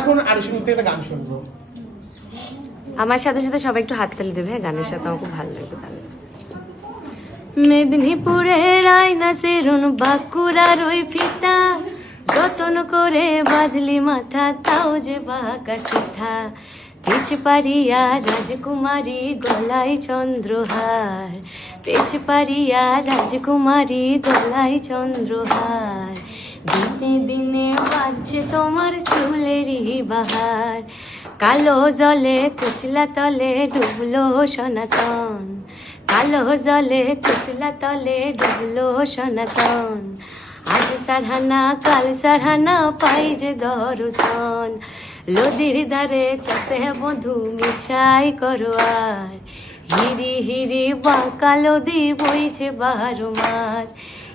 এখন আরুষির মধ্যে একটা গান শুনবো। আমার সাথে সাথে সবাই একটু হাততালি দেবে, হ্যাঁ? গানের সাথে আমার খুব ভালো লাগবে তাহলে। মেদিনীপুরের আয়না সেরুন বাঁকুড়ার ওই ফিতা, যতন করে বাঁধলি মাথা তাও যে বাঁকা সিথা। পিছ পারিয়া রাজকুমারী গলায় চন্দ্রহার, পিছ পারিয়া রাজকুমারী গলায় চন্দ্রহার। দিনে দিনে বাজছে তোমার চুলেরই বাহার, কালো জলে কুচলা তলে ডুবলো সনাতন, কালো জলে কুচলা তলে ডুবলো সনাতন। আজ সারহানা কাল সারহানা পাই যে দর্শন, লদির ধারে চাষে বধু মিছাই করো আর। হিরি হিরি বাঁকা লদি বইছে 12 মাস,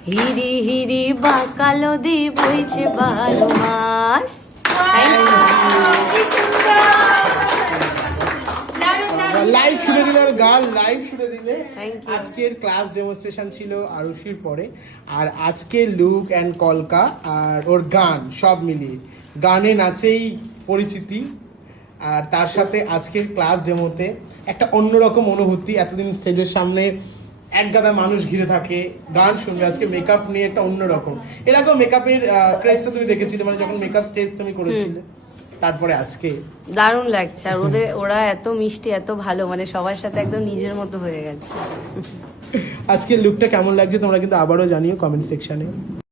হিরি হিরি বাঁকা লদি বইছে 12 মাস। লাইভ শুনে দিলে ওর গান, লাইভ শুনে দিলে। Thank you. আজকের ক্লাস ডেমনস্ট্রেশন ছিল আরুষির পরে, আর আজকে লুক অ্যান্ড কলকা আর ওর গান সব মিলিয়ে গানে নাচেই পরিচিতি, আর তার সাথে আজকের ক্লাস ডেমোতে একটা অন্যরকম অনুভূতি। এতদিন স্টেজের সামনে এক গাদা মানুষ ঘিরে থাকে, গান শুনবে, আজকে মেকআপ নিয়ে একটা অন্যরকম। এর আগেও মেকআপের ক্রেজটা তুমি দেখেছিলে, মানে যখন মেকআপ স্টেজ তুমি করেছিলে, তারপরে আজকে দারুণ লাগছে। আর ওরা এত মিষ্টি, এত ভালো, মানে সবার সাথে একদম নিজের মতো হয়ে গেছে। আজকের লুকটা কেমন লাগছে তোমরা কিন্তু আবারও জানিও কমেন্ট সেকশনে।